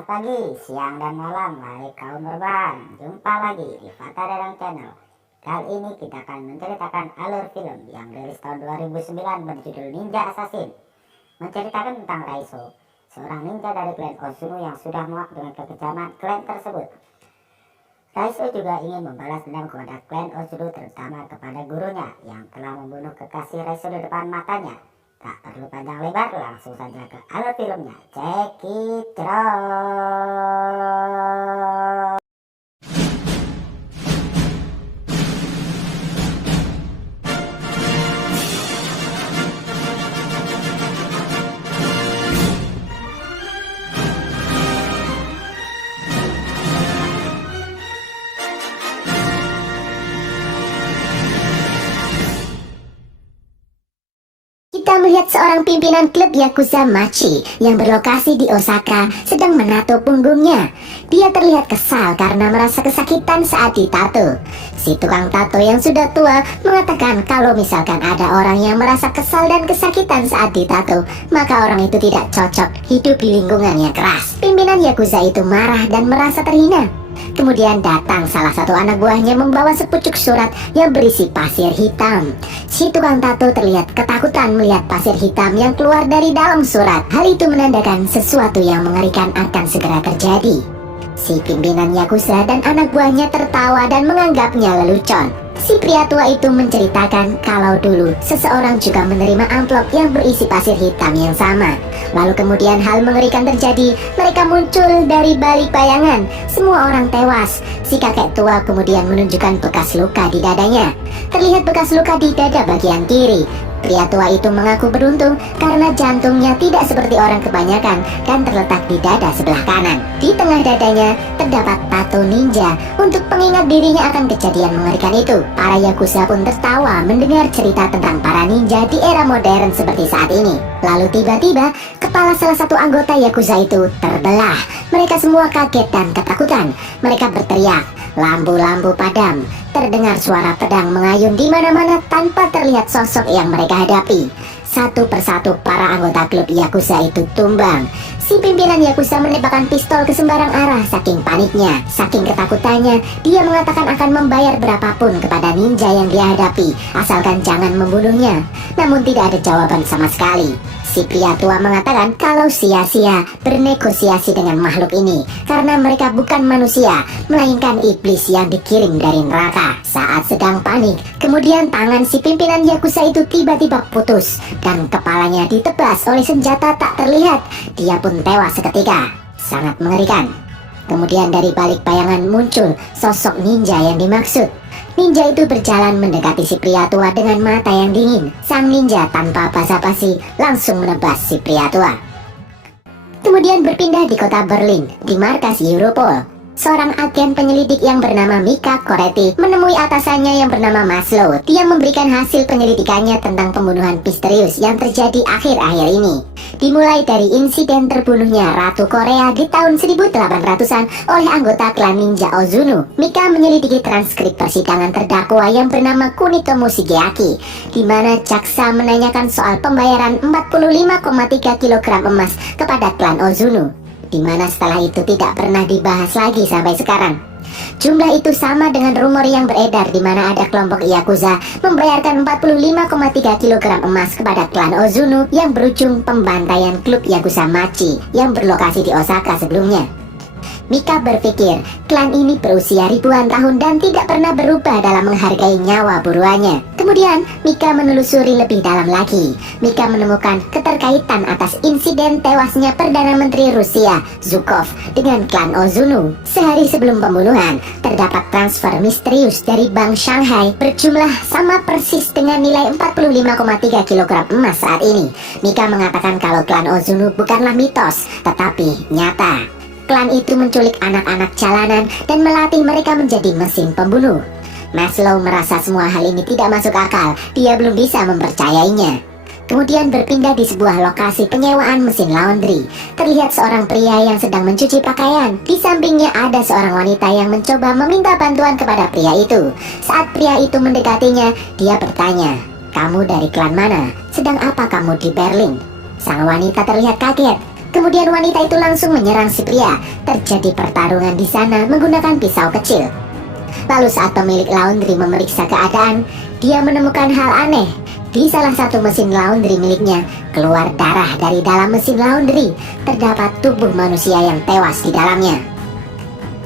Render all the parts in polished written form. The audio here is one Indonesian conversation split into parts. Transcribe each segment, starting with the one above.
Selamat pagi, siang, dan malam, wahai kaum urban. Jumpa lagi di Fata Dadang Channel. Kali ini kita akan menceritakan alur film yang rilis tahun 2009 berjudul Ninja Assassin. Menceritakan tentang Raizo, seorang ninja dari klan Ozuno yang sudah muak dengan kekejaman klan tersebut. Raizo juga ingin membalas dendam kepada klan Ozuno, terutama kepada gurunya yang telah membunuh kekasih Raizo di depan matanya. Tak perlu panjang lebar, langsung saja ke alur filmnya. Check it out. Kita melihat seorang pimpinan klub Yakuza Machi yang berlokasi di Osaka sedang menato punggungnya. Dia terlihat kesal karena merasa kesakitan saat ditato. Si tukang tato yang sudah tua mengatakan kalau misalkan ada orang yang merasa kesal dan kesakitan saat ditato, maka orang itu tidak cocok hidup di lingkungan yang keras. Pimpinan Yakuza itu marah dan merasa terhina. Kemudian datang salah satu anak buahnya membawa sepucuk surat yang berisi pasir hitam. Si tukang tato terlihat ketakutan melihat pasir hitam yang keluar dari dalam surat. Hal itu menandakan sesuatu yang mengerikan akan segera terjadi. Si pimpinan Yakuza dan anak buahnya tertawa dan menganggapnya lelucon. Si pria tua itu menceritakan kalau dulu seseorang juga menerima amplop yang berisi pasir hitam yang sama. Lalu kemudian hal mengerikan terjadi. Mereka muncul dari balik bayangan. Semua orang tewas. Si kakek tua kemudian menunjukkan bekas luka di dadanya. Terlihat bekas luka di dada bagian kiri. Pria tua itu mengaku beruntung karena jantungnya tidak seperti orang kebanyakan dan terletak di dada sebelah kanan. Di tengah dadanya terdapat tato ninja untuk pengingat dirinya akan kejadian mengerikan itu. Para Yakuza pun tertawa mendengar cerita tentang para ninja di era modern seperti saat ini. Lalu tiba-tiba kepala salah satu anggota Yakuza itu terbelah. Mereka semua kaget dan ketakutan. Mereka berteriak, lampu-lampu padam. Terdengar suara pedang mengayun di mana-mana tanpa terlihat sosok yang mereka hadapi. Satu persatu para anggota klub Yakuza itu tumbang. Si pimpinan Yakuza menembakkan pistol ke sembarang arah saking paniknya. Saking ketakutannya, dia mengatakan akan membayar berapapun kepada ninja yang dia hadapi, asalkan jangan membunuhnya. Namun tidak ada jawaban sama sekali. Si pria tua mengatakan kalau sia-sia bernegosiasi dengan makhluk ini karena mereka bukan manusia, melainkan iblis yang dikirim dari neraka. Saat sedang panik, kemudian tangan si pimpinan Yakuza itu tiba-tiba putus dan kepalanya ditebas oleh senjata tak terlihat. Dia pun tewas seketika. Sangat mengerikan. Kemudian dari balik bayangan muncul sosok ninja yang dimaksud. Ninja itu berjalan mendekati si pria tua dengan mata yang dingin. Sang ninja tanpa basa-basi langsung menebas si pria tua. Kemudian berpindah di kota Berlin, di markas Europol. Seorang agen penyelidik yang bernama Mika Koretti menemui atasannya yang bernama Maslow. Dia memberikan hasil penyelidikannya tentang pembunuhan misterius yang terjadi akhir-akhir ini. Dimulai dari insiden terbunuhnya Ratu Korea di tahun 1800-an oleh anggota klan ninja Ozuno. Mika menyelidiki transkrip persidangan terdakwa yang bernama Kunitomo Shigeaki, di mana jaksa menanyakan soal pembayaran 45,3 kg emas kepada klan Ozuno, di mana setelah itu tidak pernah dibahas lagi sampai sekarang. Jumlah itu sama dengan rumor yang beredar di mana ada kelompok Yakuza membayarkan 45,3 kg emas kepada klan Ozuno yang berujung pembantaian klub Yakuza Machi yang berlokasi di Osaka sebelumnya. Mika berpikir klan ini berusia ribuan tahun dan tidak pernah berubah dalam menghargai nyawa buruannya. Kemudian Mika menelusuri lebih dalam lagi. Mika menemukan keterkaitan atas insiden tewasnya Perdana Menteri Rusia Zhukov dengan klan Ozuno. Sehari sebelum pembunuhan, terdapat transfer misterius dari Bank Shanghai berjumlah sama persis dengan nilai 45,3 kg emas saat ini. Mika mengatakan kalau klan Ozuno bukanlah mitos, tetapi nyata. Klan itu menculik anak-anak jalanan dan melatih mereka menjadi mesin pembunuh. Maslow merasa semua hal ini tidak masuk akal. Dia belum bisa mempercayainya. Kemudian berpindah di sebuah lokasi penyewaan mesin laundry. Terlihat seorang pria yang sedang mencuci pakaian. Di sampingnya ada seorang wanita yang mencoba meminta bantuan kepada pria itu. Saat pria itu mendekatinya, dia bertanya, "Kamu dari klan mana? Sedang apa kamu di Berlin?" Sang wanita terlihat kaget. Kemudian wanita itu langsung menyerang si pria. Terjadi pertarungan di sana menggunakan pisau kecil. Lalu saat pemilik laundry memeriksa keadaan, dia menemukan hal aneh. Di salah satu mesin laundry miliknya, keluar darah dari dalam mesin laundry. Terdapat tubuh manusia yang tewas di dalamnya.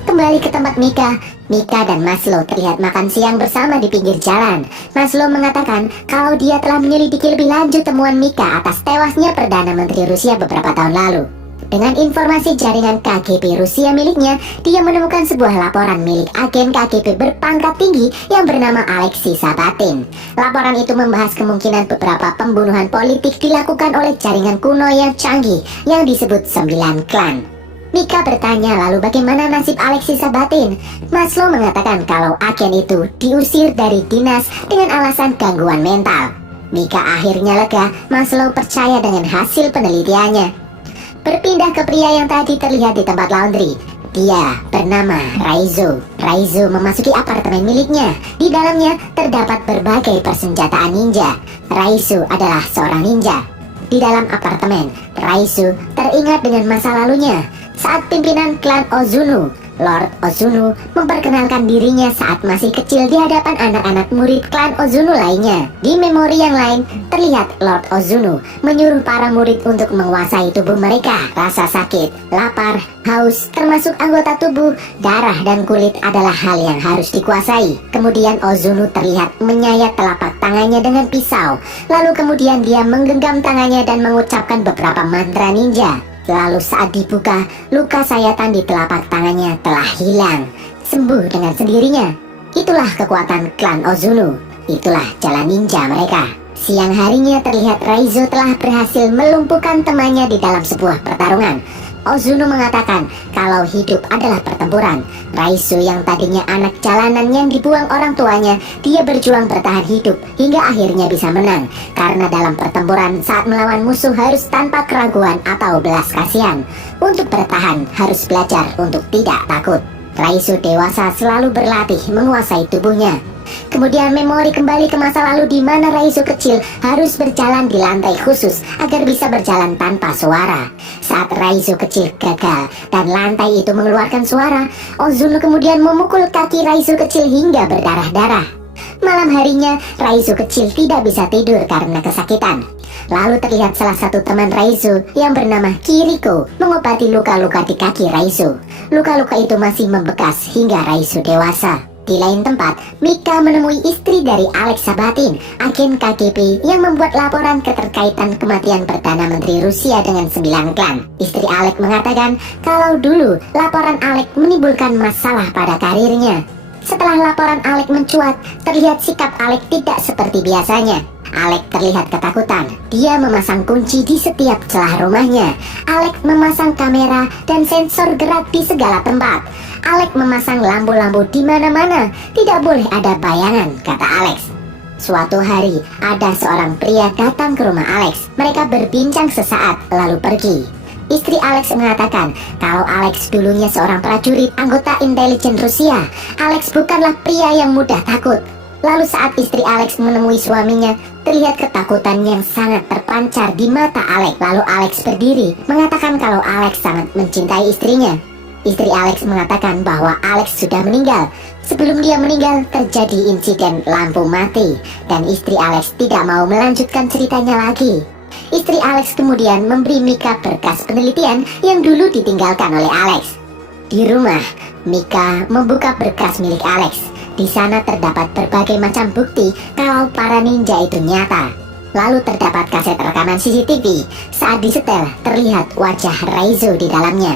Kembali ke tempat Mika dan Maslow terlihat makan siang bersama di pinggir jalan. Maslow mengatakan kalau dia telah menyelidiki lebih lanjut temuan Mika atas tewasnya Perdana Menteri Rusia beberapa tahun lalu. Dengan informasi jaringan KGB Rusia miliknya, dia menemukan sebuah laporan milik agen KGB berpangkat tinggi yang bernama Alexei Sabatin. Laporan itu membahas kemungkinan beberapa pembunuhan politik dilakukan oleh jaringan kuno yang canggih yang disebut 9 klan. Mika bertanya lalu bagaimana nasib Alexei Sabatin. Maslow mengatakan kalau agen itu diusir dari dinas dengan alasan gangguan mental. Mika akhirnya lega. Maslow percaya dengan hasil penelitiannya. Berpindah ke pria yang tadi terlihat di tempat laundry. Dia bernama Raizo. Raizo memasuki apartemen miliknya. Di dalamnya terdapat berbagai persenjataan ninja. Raizo adalah seorang ninja. Di dalam apartemen, Raizo teringat dengan masa lalunya saat pimpinan klan Ozunu, Lord Ozunu, memperkenalkan dirinya saat masih kecil di hadapan anak-anak murid klan Ozunu lainnya. Di memori yang lain, terlihat Lord Ozunu menyuruh para murid untuk menguasai tubuh mereka. Rasa sakit, lapar, haus, termasuk anggota tubuh, darah, dan kulit adalah hal yang harus dikuasai. Kemudian Ozunu terlihat menyayat telapak tangannya dengan pisau. Lalu kemudian dia menggenggam tangannya dan mengucapkan beberapa mantra ninja. Lalu saat dibuka, luka sayatan di telapak tangannya telah hilang, sembuh dengan sendirinya. Itulah kekuatan klan Ozunu. Itulah jalan ninja mereka. Siang harinya terlihat Raizo telah berhasil melumpuhkan temannya di dalam sebuah pertarungan. Ozunu mengatakan kalau hidup adalah pertempuran. Raizo yang tadinya anak jalanan yang dibuang orang tuanya, dia berjuang bertahan hidup hingga akhirnya bisa menang. Karena dalam pertempuran saat melawan musuh harus tanpa keraguan atau belas kasihan. Untuk bertahan harus belajar untuk tidak takut. Raizo dewasa selalu berlatih menguasai tubuhnya. Kemudian memori kembali ke masa lalu di mana Raizo kecil harus berjalan di lantai khusus agar bisa berjalan tanpa suara. Saat Raizo kecil gagal dan lantai itu mengeluarkan suara, Ozunu kemudian memukul kaki Raizo kecil hingga berdarah-darah. Malam harinya, Raizo kecil tidak bisa tidur karena kesakitan. Lalu terlihat salah satu teman Raizo yang bernama Kiriko mengobati luka-luka di kaki Raizo. Luka-luka itu masih membekas hingga Raizo dewasa. Di lain tempat, Mika menemui istri dari Alex Sabatin, agen KGB yang membuat laporan keterkaitan kematian Perdana Menteri Rusia dengan 9 klan. Istri Alex mengatakan kalau dulu laporan Alex menimbulkan masalah pada karirnya. Setelah laporan Alex mencuat, terlihat sikap Alex tidak seperti biasanya. Alex terlihat ketakutan. Dia memasang kunci di setiap celah rumahnya. Alex memasang kamera dan sensor gerak di segala tempat. Alex memasang lampu-lampu di mana-mana. Tidak boleh ada bayangan, kata Alex. Suatu hari, ada seorang pria datang ke rumah Alex. Mereka berbincang sesaat, lalu pergi. Istri Alex mengatakan kalau Alex dulunya seorang prajurit anggota intelijen Rusia. Alex bukanlah pria yang mudah takut. Lalu saat istri Alex menemui suaminya, terlihat ketakutan yang sangat terpancar di mata Alex. Lalu Alex berdiri, mengatakan kalau Alex sangat mencintai istrinya. Istri Alex mengatakan bahwa Alex sudah meninggal. Sebelum dia meninggal, terjadi insiden lampu mati, dan istri Alex tidak mau melanjutkan ceritanya lagi. Istri Alex kemudian memberi Mika berkas penelitian yang dulu ditinggalkan oleh Alex. Di rumah, Mika membuka berkas milik Alex. Di sana terdapat berbagai macam bukti kalau para ninja itu nyata. Lalu terdapat kaset rekaman CCTV. Saat disetel, terlihat wajah Raizo di dalamnya.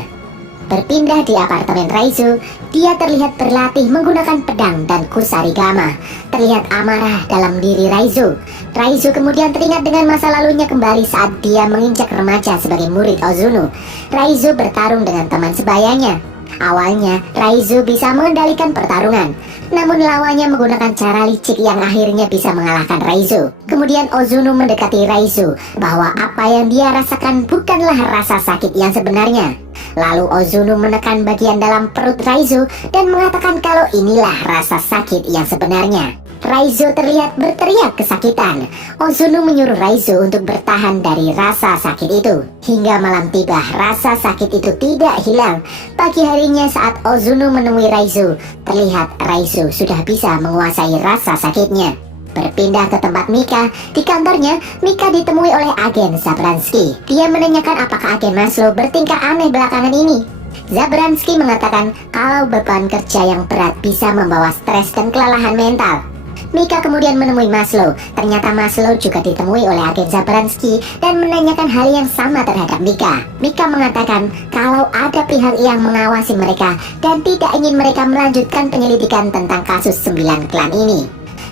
Berpindah di apartemen Raizo, dia terlihat berlatih menggunakan pedang dan kusarigama. Terlihat amarah dalam diri Raizo. Raizo kemudian teringat dengan masa lalunya kembali saat dia menginjak remaja sebagai murid Ozunu. Raizo bertarung dengan teman sebayanya. Awalnya, Raizo bisa mengendalikan pertarungan. Namun lawannya menggunakan cara licik yang akhirnya bisa mengalahkan Raizo. Kemudian Ozunu mendekati Raizo bahwa apa yang dia rasakan bukanlah rasa sakit yang sebenarnya. Lalu Ozunu menekan bagian dalam perut Raizo dan mengatakan kalau inilah rasa sakit yang sebenarnya. Raizo terlihat berteriak kesakitan. Ozono menyuruh Raizo untuk bertahan dari rasa sakit itu. Hingga malam tiba, rasa sakit itu tidak hilang. Pagi harinya saat Ozono menemui Raizo, terlihat Raizo sudah bisa menguasai rasa sakitnya. Berpindah ke tempat Mika, di kantornya, Mika ditemui oleh agen Zabransky. Dia menanyakan apakah agen Maslow bertingkah aneh belakangan ini. Zabransky mengatakan kalau beban kerja yang berat bisa membawa stres dan kelelahan mental. Mika kemudian menemui Maslow. Ternyata Maslow juga ditemui oleh agen Zabransky dan menanyakan hal yang sama terhadap Mika. Mika mengatakan kalau ada pihak yang mengawasi mereka dan tidak ingin mereka melanjutkan penyelidikan tentang kasus 9 klan ini.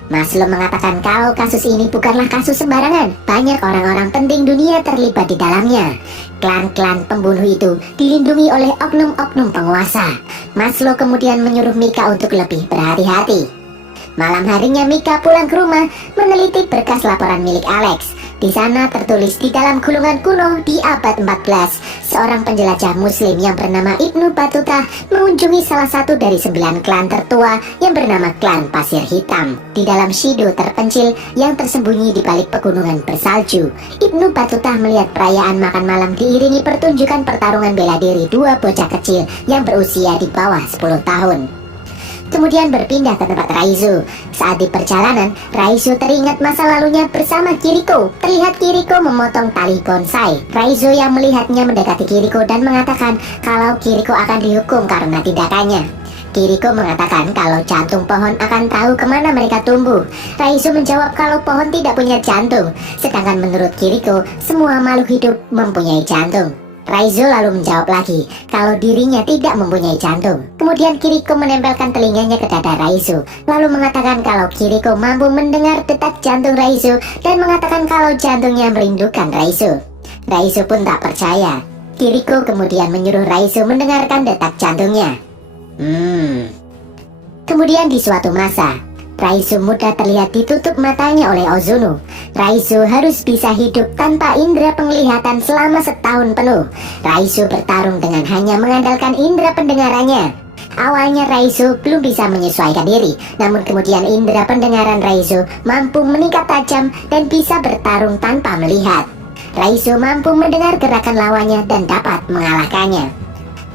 Maslow mengatakan kalau kasus ini bukanlah kasus sembarangan. Banyak orang-orang penting dunia terlibat di dalamnya. Klan-klan pembunuh itu dilindungi oleh oknum-oknum penguasa. Maslow kemudian menyuruh Mika untuk lebih berhati-hati. Malam harinya Mika pulang ke rumah meneliti berkas laporan milik Alex. Di sana tertulis di dalam gulungan kuno di abad 14, seorang penjelajah muslim yang bernama Ibnu Battuta mengunjungi salah satu dari 9 klan tertua yang bernama klan Pasir Hitam di dalam Shido terpencil yang tersembunyi di balik pegunungan bersalju. Ibnu Battuta melihat perayaan makan malam diiringi pertunjukan pertarungan bela diri dua bocah kecil yang berusia di bawah 10 tahun. Kemudian berpindah ke tempat Raizo. Saat di perjalanan, Raizo teringat masa lalunya bersama Kiriko. Terlihat Kiriko memotong tali bonsai. Raizo yang melihatnya mendekati Kiriko dan mengatakan kalau Kiriko akan dihukum karena tindakannya. Kiriko mengatakan kalau jantung pohon akan tahu kemana mereka tumbuh. Raizo menjawab kalau pohon tidak punya jantung, sedangkan menurut Kiriko, semua makhluk hidup mempunyai jantung. Raizo lalu menjawab lagi kalau dirinya tidak mempunyai jantung. Kemudian Kiriko menempelkan telinganya ke dada Raizo, lalu mengatakan kalau Kiriko mampu mendengar detak jantung Raizo dan mengatakan kalau jantungnya merindukan Raizo. Raizo pun tak percaya. Kiriko kemudian menyuruh Raizo mendengarkan detak jantungnya. Kemudian di suatu masa, Raizo muda terlihat ditutup matanya oleh Ozono. Raizo harus bisa hidup tanpa indera penglihatan selama setahun penuh. Raizo bertarung dengan hanya mengandalkan indera pendengarannya. Awalnya Raizo belum bisa menyesuaikan diri, namun kemudian indera pendengaran Raizo mampu meningkat tajam dan bisa bertarung tanpa melihat. Raizo mampu mendengar gerakan lawannya dan dapat mengalahkannya.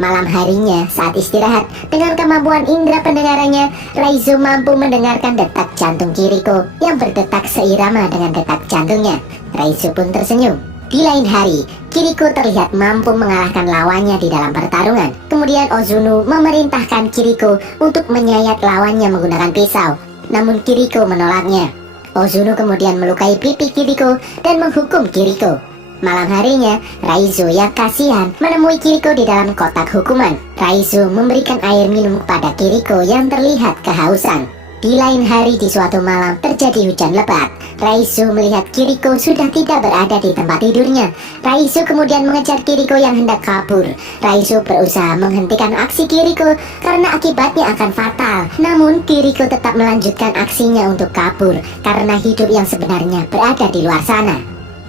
Malam harinya saat istirahat, dengan kemampuan indera pendengarannya, Raizo mampu mendengarkan detak jantung Kiriko yang berdetak seirama dengan detak jantungnya. Raizo pun tersenyum. Di lain hari, Kiriko terlihat mampu mengalahkan lawannya di dalam pertarungan. Kemudian Ozono memerintahkan Kiriko untuk menyayat lawannya menggunakan pisau. Namun Kiriko menolaknya. Ozono kemudian melukai pipi Kiriko dan menghukum Kiriko. Malam harinya, Raizo yang kasihan menemui Kiriko di dalam kotak hukuman. Raizo memberikan air minum kepada Kiriko yang terlihat kehausan. Di lain hari di suatu malam terjadi hujan lebat. Raizo melihat Kiriko sudah tidak berada di tempat tidurnya. Raizo kemudian mengejar Kiriko yang hendak kabur. Raizo berusaha menghentikan aksi Kiriko karena akibatnya akan fatal. Namun Kiriko tetap melanjutkan aksinya untuk kabur karena hidup yang sebenarnya berada di luar sana.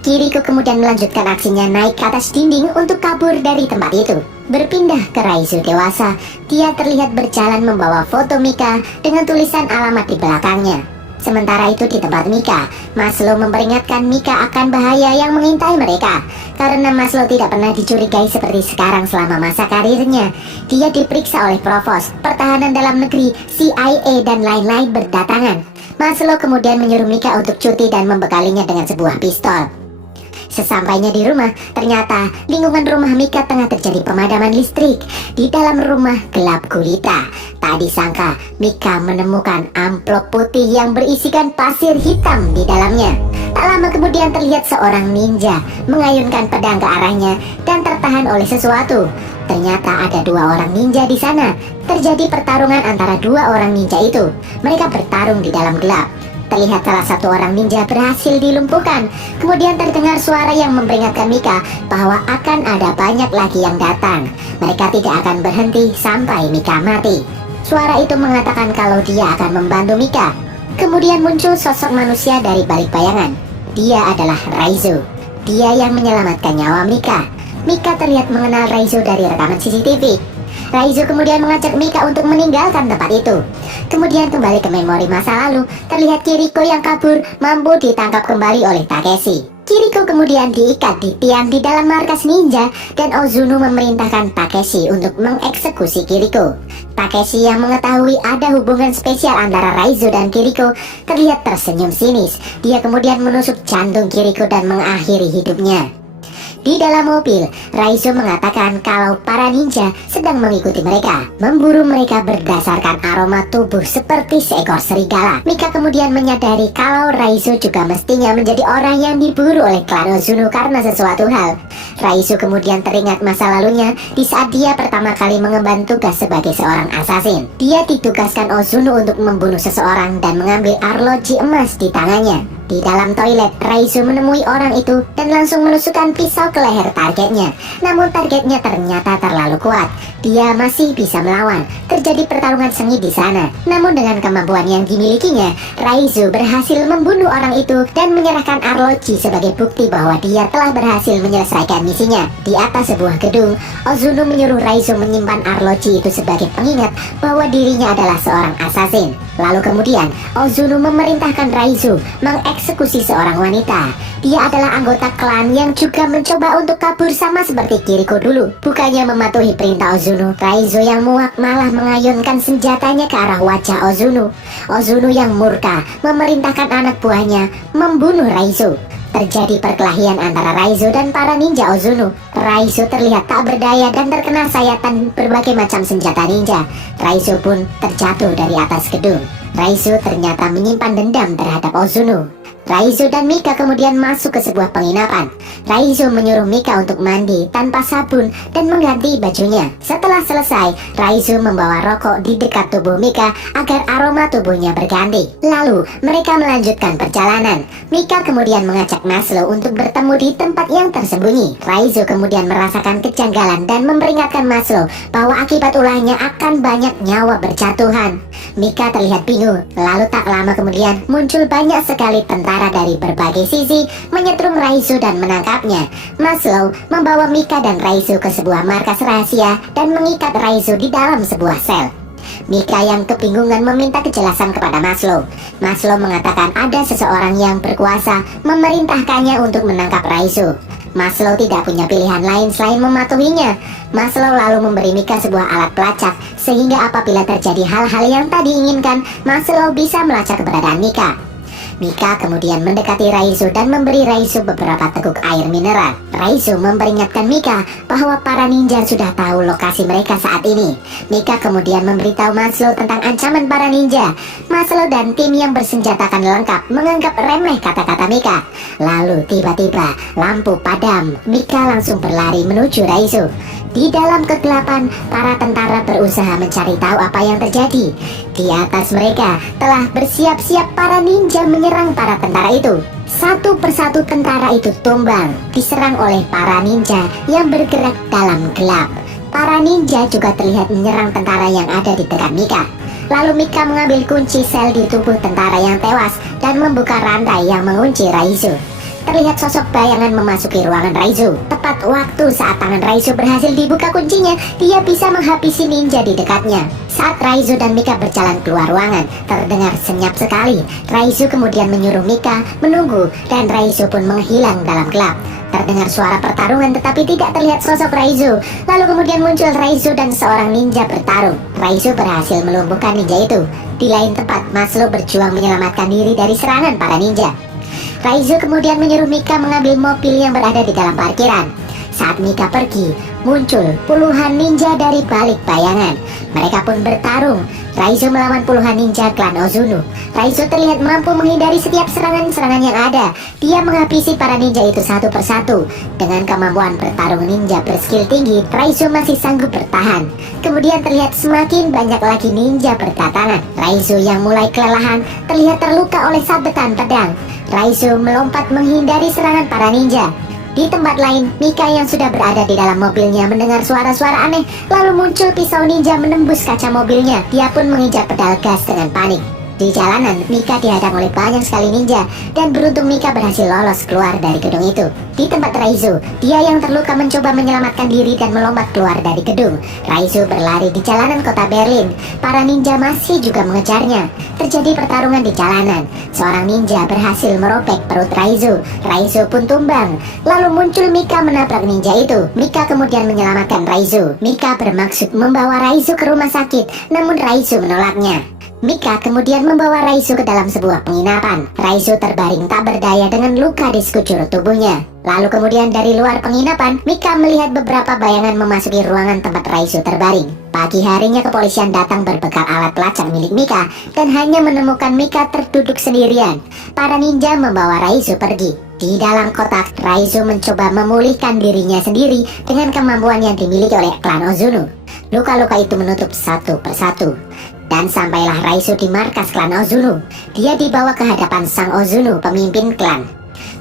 Kiriko kemudian melanjutkan aksinya naik ke atas dinding untuk kabur dari tempat itu. Berpindah ke Raizo dewasa, dia terlihat berjalan membawa foto Mika dengan tulisan alamat di belakangnya. Sementara itu di tempat Mika, Maslow memperingatkan Mika akan bahaya yang mengintai mereka. Karena Maslow tidak pernah dicurigai seperti sekarang selama masa karirnya. Dia diperiksa oleh Provos, Pertahanan Dalam Negeri, CIA dan lain-lain berdatangan. Maslow kemudian menyuruh Mika untuk cuti dan membekalinya dengan sebuah pistol. Sesampainya di rumah, ternyata lingkungan rumah Mika tengah terjadi pemadaman listrik. Di dalam rumah gelap gulita. Tak disangka, Mika menemukan amplop putih yang berisikan pasir hitam di dalamnya. Tak lama kemudian terlihat seorang ninja mengayunkan pedang ke arahnya dan tertahan oleh sesuatu. Ternyata ada 2 orang ninja di sana. Terjadi pertarungan antara 2 orang ninja itu. Mereka bertarung di dalam gelap. Terlihat salah satu orang ninja berhasil dilumpuhkan. Kemudian terdengar suara yang memperingatkan Mika bahwa akan ada banyak lagi yang datang. Mereka tidak akan berhenti sampai Mika mati. Suara itu mengatakan kalau dia akan membantu Mika. Kemudian muncul sosok manusia dari balik bayangan. Dia adalah Raizo. Dia yang menyelamatkan nyawa Mika. Mika terlihat mengenal Raizo dari rekaman CCTV. Raizo kemudian mengajak Mika untuk meninggalkan tempat itu. Kemudian kembali ke memori masa lalu, terlihat Kiriko yang kabur mampu ditangkap kembali oleh Takeshi. Kiriko kemudian diikat di tiang di dalam markas ninja dan Ozuno memerintahkan Takeshi untuk mengeksekusi Kiriko. Takeshi yang mengetahui ada hubungan spesial antara Raizo dan Kiriko terlihat tersenyum sinis. Dia kemudian menusuk jantung Kiriko dan mengakhiri hidupnya. Di dalam mobil, Raizo mengatakan kalau para ninja sedang mengikuti mereka, memburu mereka berdasarkan aroma tubuh seperti seekor serigala. Mika kemudian menyadari kalau Raizo juga mestinya menjadi orang yang diburu oleh klan Ozuno karena sesuatu hal. Raizo kemudian teringat masa lalunya di saat dia pertama kali mengemban tugas sebagai seorang assassin. Dia ditugaskan Ozuno untuk membunuh seseorang dan mengambil arloji emas di tangannya. Di dalam toilet, Raizo menemui orang itu dan langsung menusukkan pisau ke leher targetnya. Namun targetnya ternyata terlalu kuat. Dia masih bisa melawan. Terjadi pertarungan sengit di sana. Namun dengan kemampuan yang dimilikinya, Raizo berhasil membunuh orang itu dan menyerahkan arloji sebagai bukti bahwa dia telah berhasil menyelesaikan misinya. Di atas sebuah gedung, Ozuno menyuruh Raizo menyimpan arloji itu sebagai pengingat bahwa dirinya adalah seorang assassin. Lalu kemudian, Ozuno memerintahkan Raizo mengeksekusi seorang wanita. Dia adalah anggota klan yang juga mencoba untuk kabur sama seperti Kiriko dulu. Bukannya mematuhi perintah Ozuno, Raizo yang muak malah mengayunkan senjatanya ke arah wajah Ozuno. Ozuno yang murka memerintahkan anak buahnya membunuh Raizo. Terjadi perkelahian antara Raizo dan para ninja Ozuno. Raizo terlihat tak berdaya dan terkena sayatan berbagai macam senjata ninja. Raizo pun terjatuh dari atas gedung. Raizo ternyata menyimpan dendam terhadap Ozuno. Raizo dan Mika kemudian masuk ke sebuah penginapan. Raizo menyuruh Mika untuk mandi tanpa sabun dan mengganti bajunya. Setelah selesai, Raizo membawa rokok di dekat tubuh Mika agar aroma tubuhnya berganti. Lalu, mereka melanjutkan perjalanan. Mika kemudian mengajak Maslow untuk bertemu di tempat yang tersembunyi. Raizo kemudian merasakan kejanggalan dan memperingatkan Maslow bahwa akibat ulahnya akan banyak nyawa berjatuhan. Mika terlihat bingung. Lalu tak lama kemudian muncul banyak sekali tentara dari berbagai sisi menyetrum Raizo dan menangkapnya. Maslow membawa Mika dan Raizo ke sebuah markas rahasia dan mengikat Raizo di dalam sebuah sel. Mika yang kebingungan meminta kejelasan kepada Maslow. Maslow mengatakan ada seseorang yang berkuasa memerintahkannya untuk menangkap Raizo. Maslow tidak punya pilihan lain selain mematuhinya. Maslow lalu memberi Mika sebuah alat pelacak sehingga apabila terjadi hal-hal yang tak diinginkan, Maslow bisa melacak keberadaan Mika. Mika kemudian mendekati Raizo dan memberi Raizo beberapa teguk air mineral. Raizo memperingatkan Mika bahwa para ninja sudah tahu lokasi mereka saat ini. Mika kemudian memberitahu Maslow tentang ancaman para ninja. Maslow dan tim yang bersenjatakan lengkap menganggap remeh kata-kata Mika. Lalu tiba-tiba lampu padam. Mika langsung berlari menuju Raizo. Di dalam kegelapan, para tentara berusaha mencari tahu apa yang terjadi. Di atas mereka telah bersiap-siap para ninja menyerang para tentara itu. Satu persatu tentara itu tumbang, diserang oleh para ninja yang bergerak dalam gelap. Para ninja juga terlihat menyerang tentara yang ada di dekat Mika. Lalu Mika mengambil kunci sel di tubuh tentara yang tewas dan membuka rantai yang mengunci Raizo. Terlihat sosok bayangan memasuki ruangan Raizo. Tepat waktu saat tangan Raizo berhasil dibuka kuncinya, dia bisa menghabisi ninja di dekatnya. Saat Raizo dan Mika berjalan keluar ruangan, terdengar senyap sekali. Raizo kemudian menyuruh Mika menunggu dan Raizo pun menghilang dalam gelap. Terdengar suara pertarungan tetapi tidak terlihat sosok Raizo. Lalu kemudian muncul Raizo dan seorang ninja bertarung. Raizo berhasil melumpuhkan ninja itu. Di lain tempat, Maslow berjuang menyelamatkan diri dari serangan para ninja. Raizo kemudian menyuruh Mika mengambil mobil yang berada di dalam parkiran. Saat Mika pergi, muncul puluhan ninja dari balik bayangan. Mereka pun bertarung. Raizo melawan puluhan ninja klan Ozuno. Raizo terlihat mampu menghindari setiap serangan-serangan yang ada. Dia menghabisi para ninja itu satu persatu. Dengan kemampuan bertarung ninja berskill tinggi, Raizo masih sanggup bertahan. Kemudian terlihat semakin banyak lagi ninja berdatangan. Raizo yang mulai kelelahan terlihat terluka oleh sabetan pedang. Raizo melompat menghindari serangan para ninja. Di tempat lain, Mika yang sudah berada di dalam mobilnya mendengar suara-suara aneh. Lalu muncul pisau ninja menembus kaca mobilnya. Dia pun menginjak pedal gas dengan panik. Di jalanan, Mika dihadang oleh banyak sekali ninja, dan beruntung Mika berhasil lolos keluar dari gedung itu. Di tempat Raizo, dia yang terluka mencoba menyelamatkan diri dan melompat keluar dari gedung. Raizo berlari di jalanan kota Berlin. Para ninja masih juga mengejarnya. Terjadi pertarungan di jalanan. Seorang ninja berhasil merobek perut Raizo. Raizo pun tumbang. Lalu muncul Mika menabrak ninja itu. Mika kemudian menyelamatkan Raizo. Mika bermaksud membawa Raizo ke rumah sakit, namun Raizo menolaknya. Mika kemudian membawa Raizo ke dalam sebuah penginapan. Raizo terbaring tak berdaya dengan luka di sekujur tubuhnya. Lalu kemudian dari luar penginapan, Mika melihat beberapa bayangan memasuki ruangan tempat Raizo terbaring. Pagi harinya kepolisian datang berbekal alat pelacak milik Mika dan hanya menemukan Mika terduduk sendirian. Para ninja membawa Raizo pergi. Di dalam kotak, Raizo mencoba memulihkan dirinya sendiri dengan kemampuan yang dimiliki oleh klan Ozuno. Luka-luka itu menutup satu persatu. Dan sampailah Raizo di markas klan Ozuno. Dia dibawa ke hadapan sang Ozuno, pemimpin klan.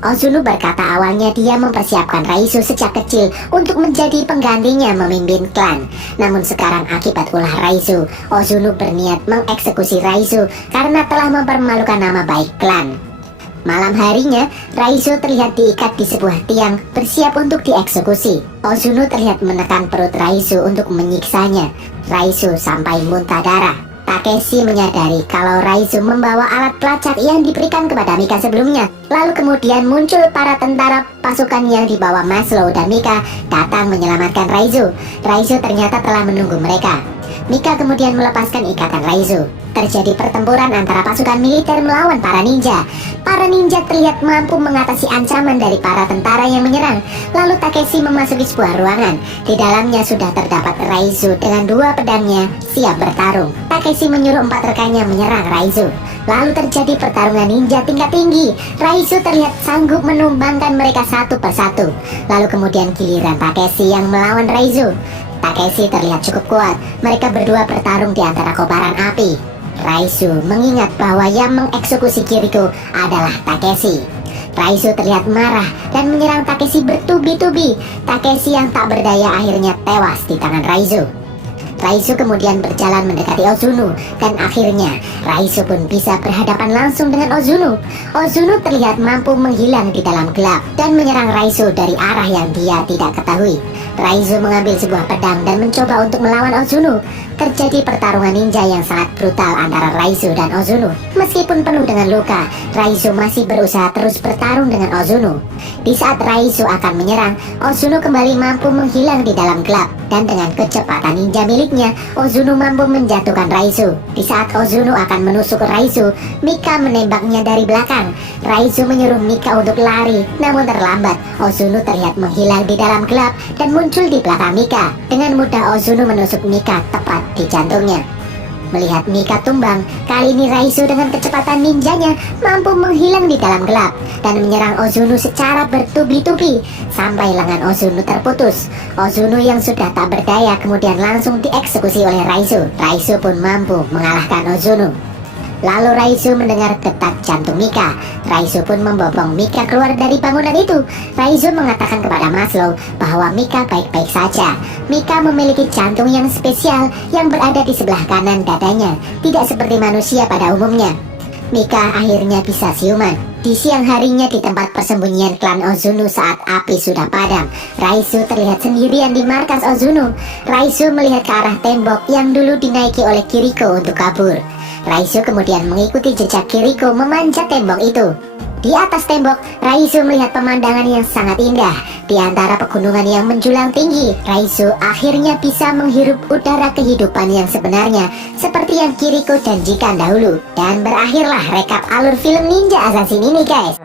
Ozuno berkata awalnya dia mempersiapkan Raizo sejak kecil untuk menjadi penggantinya memimpin klan. Namun sekarang akibat ulah Raizo, Ozuno berniat mengeksekusi Raizo karena telah mempermalukan nama baik klan. Malam harinya, Raizo terlihat diikat di sebuah tiang bersiap untuk dieksekusi. Ozuno terlihat menekan perut Raizo untuk menyiksanya. Raizo sampai muntah darah. Takeshi menyadari kalau Raizo membawa alat pelacak yang diberikan kepada Mika sebelumnya. Lalu kemudian muncul para tentara pasukan yang dibawa Maslow dan Mika datang menyelamatkan Raizo. Raizo ternyata telah menunggu mereka. Mika kemudian melepaskan ikatan Raizo. Terjadi pertempuran antara pasukan militer melawan para ninja. Para ninja terlihat mampu mengatasi ancaman dari para tentara yang menyerang. Lalu Takeshi memasuki sebuah ruangan. Di dalamnya sudah terdapat Raizo dengan dua pedangnya siap bertarung. Takeshi menyuruh 4 rekannya menyerang Raizo. Lalu terjadi pertarungan ninja tingkat tinggi. Raizo terlihat sanggup menumbangkan mereka satu persatu. Lalu kemudian giliran Takeshi yang melawan Raizo. Takeshi terlihat cukup kuat. Mereka berdua bertarung di antara kobaran api. Raizo mengingat bahwa yang mengeksekusi Kiriko adalah Takeshi. Raizo terlihat marah dan menyerang Takeshi bertubi-tubi. Takeshi yang tak berdaya akhirnya tewas di tangan Raizo. Raizo kemudian berjalan mendekati Ozuno dan akhirnya Raizo pun bisa berhadapan langsung dengan Ozuno. Ozuno terlihat mampu menghilang di dalam gelap dan menyerang Raizo dari arah yang dia tidak ketahui. Raizo mengambil sebuah pedang dan mencoba untuk melawan Ozuno. Terjadi pertarungan ninja yang sangat brutal antara Raizo dan Ozuno. Meskipun penuh dengan luka, Raizo masih berusaha terus bertarung dengan Ozuno. Di saat Raizo akan menyerang, Ozuno kembali mampu menghilang di dalam gelap. Dan dengan kecepatan ninja miliknya, Ozuno mampu menjatuhkan Raizo. Di saat Ozuno akan menusuk Raizo, Mika menembaknya dari belakang. Raizo menyuruh Mika untuk lari, namun terlambat. Ozuno terlihat menghilang di dalam gelap dan muncul di belakang Mika. Dengan mudah Ozuno menusuk Mika tepat di jantungnya. Melihat Mika tumbang, kali ini Raizo dengan kecepatan ninjanya mampu menghilang di dalam gelap dan menyerang Ozuno secara bertubi-tubi sampai lengan Ozuno terputus. Ozuno yang sudah tak berdaya kemudian langsung dieksekusi oleh Raizo. Raizo pun mampu mengalahkan Ozuno. Lalu Raizo mendengar detak jantung Mika. Raizo pun membopong Mika keluar dari bangunan itu. Raizo mengatakan kepada Maslow bahwa Mika baik-baik saja. Mika memiliki jantung yang spesial yang berada di sebelah kanan dadanya, tidak seperti manusia pada umumnya. Mika akhirnya bisa siuman. Di siang harinya di tempat persembunyian klan Ozuno saat api sudah padam, Raizo terlihat sendirian di markas Ozuno. Raizo melihat ke arah tembok yang dulu dinaiki oleh Kiriko untuk kabur. Raizo kemudian mengikuti jejak Kiriko memanjat tembok itu. Di atas tembok, Raizo melihat pemandangan yang sangat indah. Di antara pegunungan yang menjulang tinggi, Raizo akhirnya bisa menghirup udara kehidupan yang sebenarnya, seperti yang Kiriko janjikan dahulu. Dan berakhirlah rekap alur film Ninja Assassin ini, guys.